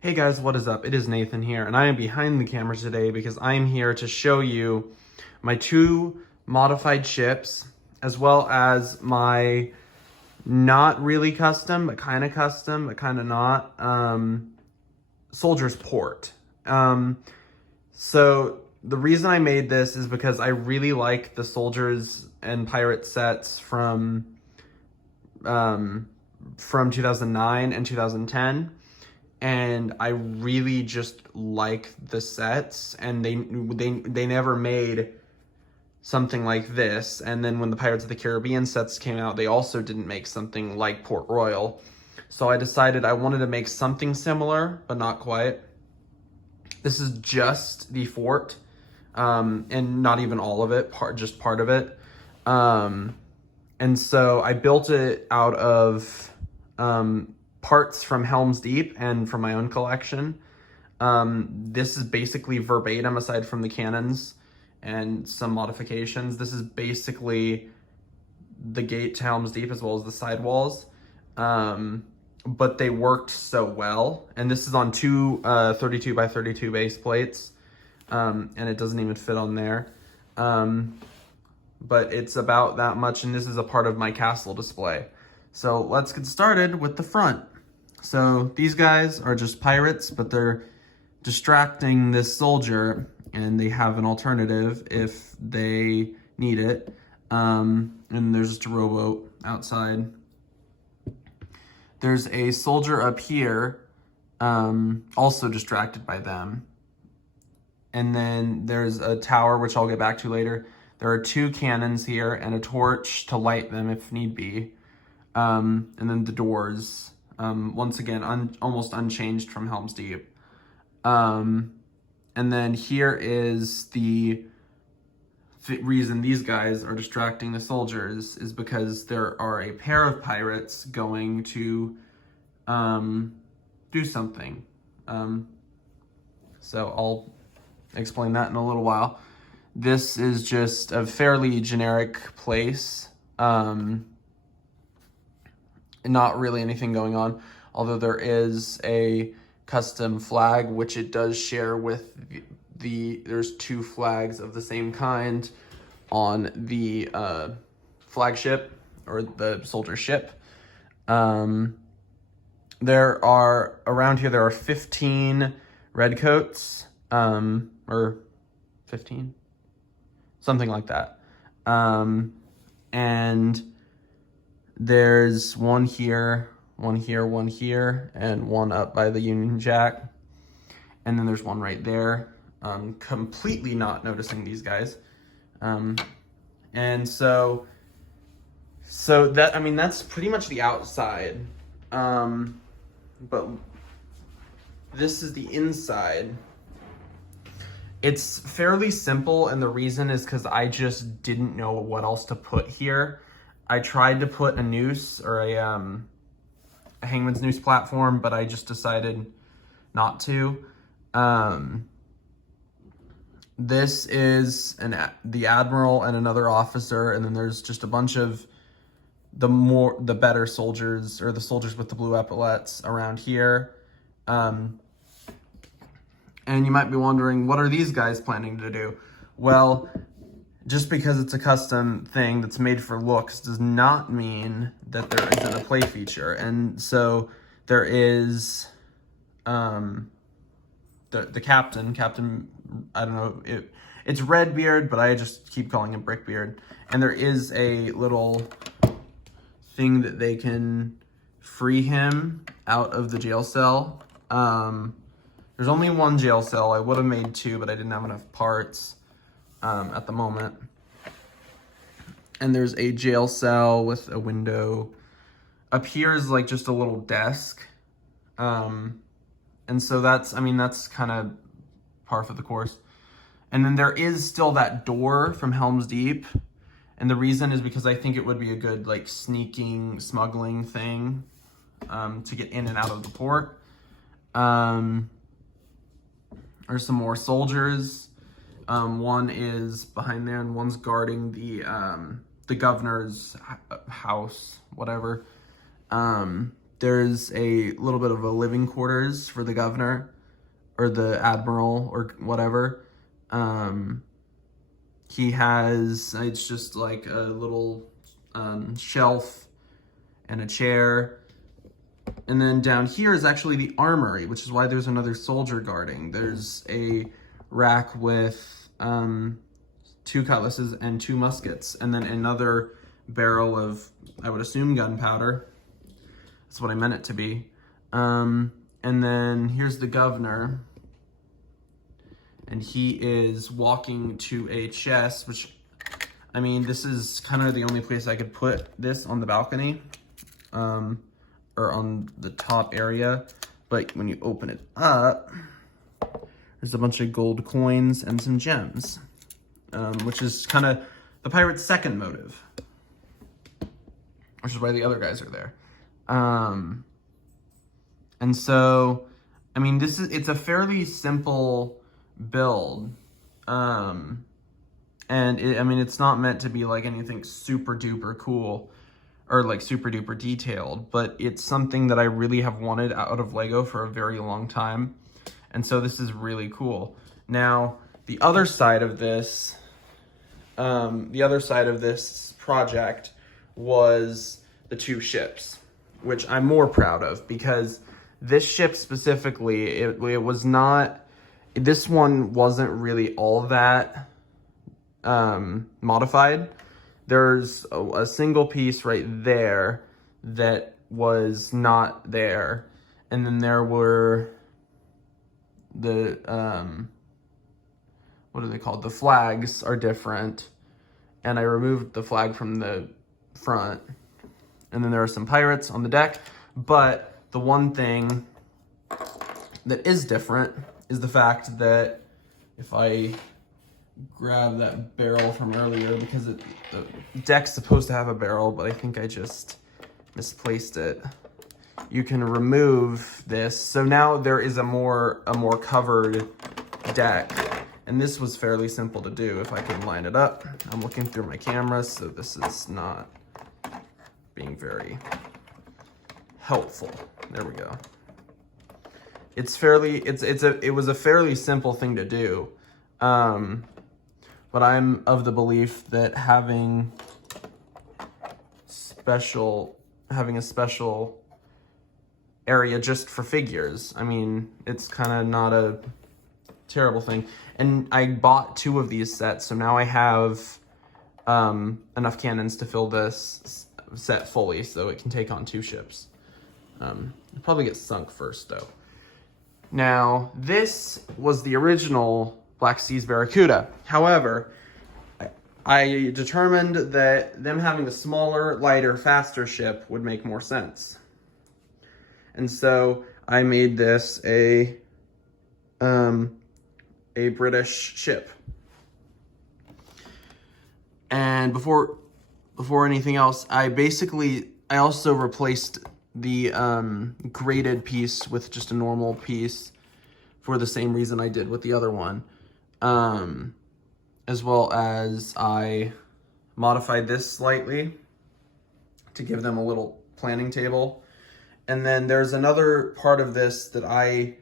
Hey guys, what is up? It is Nathan here, and I am behind the camera today because I am here to show you my two modified ships, as well as my not really custom, but kind of not, Soldier's Port. So the reason I made this is because I really like the Soldiers and Pirate sets from 2009 and 2010. And I really just like the sets, and they never made something like this. And then when the Pirates of the Caribbean sets came out, they also didn't make something like Port Royal. So I decided I wanted to make something similar, but not quite. This is just the fort, and not even all of it, just part of it. And so I built it out of parts from Helm's Deep and from my own collection. This is basically verbatim, aside from the cannons and some modifications. This is basically the gate to Helm's Deep as well as the sidewalls. But they worked so well. And this is on two 32 by 32 base plates. And it doesn't even fit on there. But it's about that much, and this is a part of my castle display. So let's get started with the front. So these guys are just pirates, but they're distracting this soldier, and they have an alternative if they need it. And there's just a rowboat outside. There's a soldier up here, also distracted by them. And then there's a tower, which I'll get back to later. There are two cannons here and a torch to light them if need be. And then the doors, once again, almost unchanged from Helm's Deep. And then here is the reason these guys are distracting the soldiers is because there are a pair of pirates going to do something. So I'll explain that in a little while. This is just a fairly generic place. Not really anything going on, although there is a custom flag, which it does share with there's two flags of the same kind on the flagship, or the soldier ship. There are 15 redcoats, or 15? Something like that. And there's one here, and one up by the Union Jack. And then there's one right there. Completely not noticing these guys. And so that, I mean, that's pretty much the outside. But this is the inside. It's fairly simple, and the reason is because I just didn't know what else to put here. I tried to put a noose, or a hangman's noose platform, but I just decided not to. This is the admiral and another officer, and then there's just a bunch of the better soldiers, or the soldiers with the blue epaulets around here. And you might be wondering, what are these guys planning to do? Well, just because it's a custom thing that's made for looks does not mean that there isn't a play feature. And so there is the captain, I don't know, it's Redbeard, but I just keep calling him Brickbeard. And there is a little thing that they can free him out of the jail cell. There's only one jail cell. I would have made two, but I didn't have enough parts at the moment. And there's a jail cell with a window. Up here is like just a little desk. And so that's kind of par for the course. And then there is still that door from Helm's Deep. And the reason is because I think it would be a good like smuggling thing to get in and out of the port. There's some more soldiers. One is behind there, and one's guarding the governor's house, whatever. There's a little bit of a living quarters for the governor or the admiral or whatever. He has, it's just like a little shelf and a chair. And then down here is actually the armory, which is why there's another soldier guarding. There's a rack with 2 cutlasses and 2 muskets, and then another barrel of, I would assume, gunpowder. That's what I meant it to be. And then here's the governor, and he is walking to a chest, which, I mean, this is kind of the only place I could put this on the balcony, or on the top area. But when you open it up, there's a bunch of gold coins and some gems, which is kind of the pirate's second motive, which is why the other guys are there. And so, I mean, it's a fairly simple build. And I mean, it's not meant to be like anything super duper cool or like super duper detailed, but it's something that I really have wanted out of Lego for a very long time. And so this is really cool. Now, the other side of this project was the 2 ships, which I'm more proud of, because this ship specifically, it was not, this one wasn't really all that modified. There's a single piece right there that was not there. And then there were the, what are they called? The flags are different. And I removed the flag from the front. And then there are some pirates on the deck. But the one thing that is different is the fact that if I grab that barrel from earlier, because the deck's supposed to have a barrel, but I think I just misplaced it. You can remove this. So now there is a more covered deck. And this was fairly simple to do if I can line it up. I'm looking through my camera, so this is not being very helpful. There we go. It was a fairly simple thing to do. But I'm of the belief that having a special area just for figures, I mean, it's kind of not a terrible thing. And I bought 2 of these sets, so now I have enough cannons to fill this set fully, so it can take on 2 ships. It'll probably get sunk first, though. Now, this was the original Black Seas Barracuda. However, I determined that them having a smaller, lighter, faster ship would make more sense. And so I made this a British ship. And before anything else, I also replaced the graded piece with just a normal piece for the same reason I did with the other one. As well as I modified this slightly to give them a little planning table. And then there's another part of this that I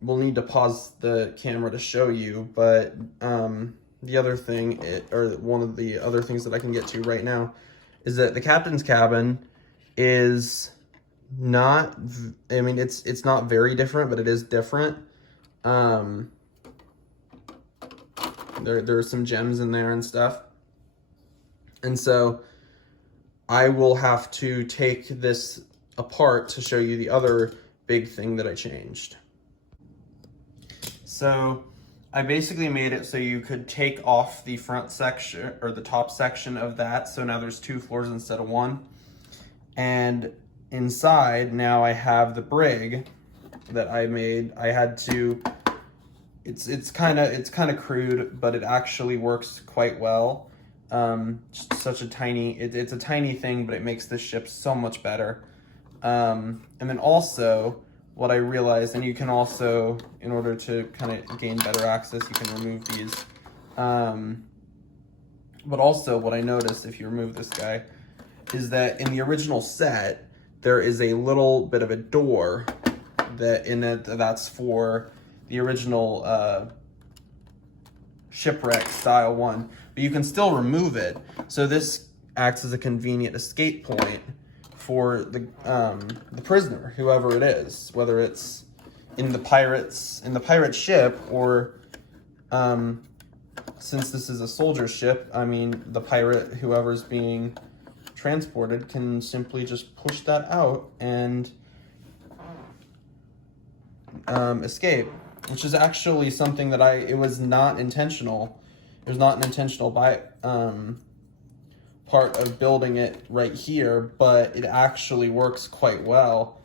will need to pause the camera to show you, but the other thing, or one of the other things that I can get to right now, is that the captain's cabin is not, I mean, it's not very different, but it is different. There are some gems in there and stuff. And so I will have to take this apart to show you the other big thing that I changed. So I basically made it so you could take off the front section or the top section of that. So now there's 2 floors instead of 1. And inside now I have the brig that I made. I had to, it's kind of crude, but it actually works quite well. Such a tiny, it's a tiny thing, but it makes this ship so much better. And then also what I realized, and you can also, in order to kind of gain better access, you can remove these. But also what I noticed, if you remove this guy, is that in the original set, there is a little bit of a door that in it that's for the original shipwreck style one, but you can still remove it. So this acts as a convenient escape point for the prisoner, whoever it is, whether it's in the pirate ship, or since this is a soldier ship, I mean, the pirate, whoever's being transported, can simply just push that out and escape, which is actually something that it was not intentional. It was not an intentional part of building it right here, but it actually works quite well.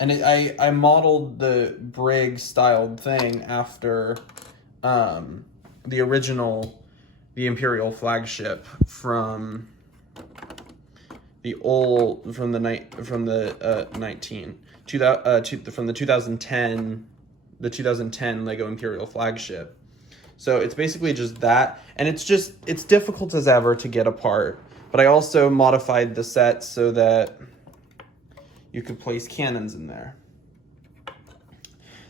And I modeled the brig styled thing after the original, the Imperial flagship from the 2010 Lego Imperial flagship. So it's basically just that, and it's difficult as ever to get apart. But I also modified the set so that you could place cannons in there.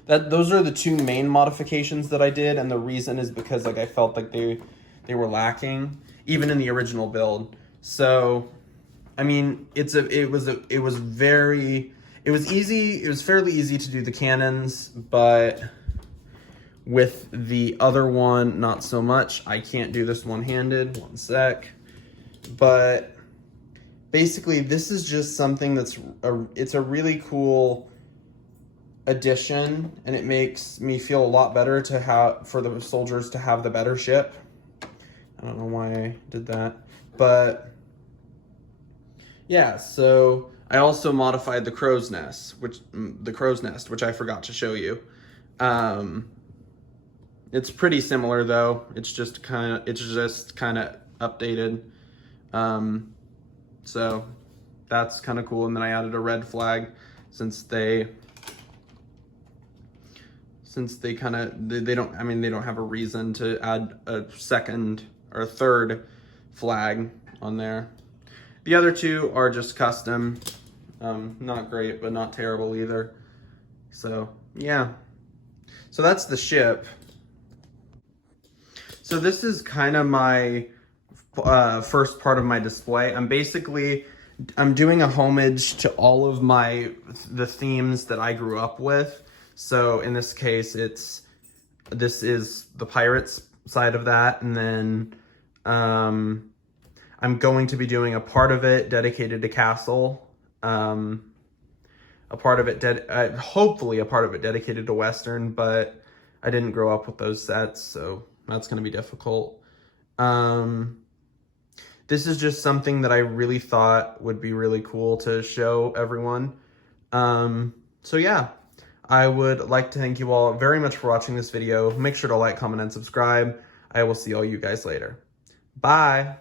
Those are the two main modifications that I did, and the reason is because I felt like they were lacking even in the original build. So I mean, it was fairly easy to do the cannons, but with the other one, not so much. I can't do this one-handed. One sec. But basically, this is just something it's a really cool addition, and it makes me feel a lot better for the soldiers to have the better ship. I don't know why I did that, but yeah. So I also modified the crow's nest, which I forgot to show you. It's pretty similar though. It's just kind of updated. So that's kind of cool. And then I added a red flag since they don't have a reason to add a second or a third flag on there. The other two are just custom. Not great, but not terrible either. So yeah. So that's the ship. So this is kind of my first part of my display. I'm doing a homage to all of the themes that I grew up with. So in this case, this is the pirates side of that, and then I'm going to be doing a part of it dedicated to Castle, hopefully a part of it dedicated to Western, but I didn't grow up with those sets, so that's going to be difficult. This is just something that I really thought would be really cool to show everyone. So yeah, I would like to thank you all very much for watching this video. Make sure to like, comment, and subscribe. I will see all you guys later. Bye.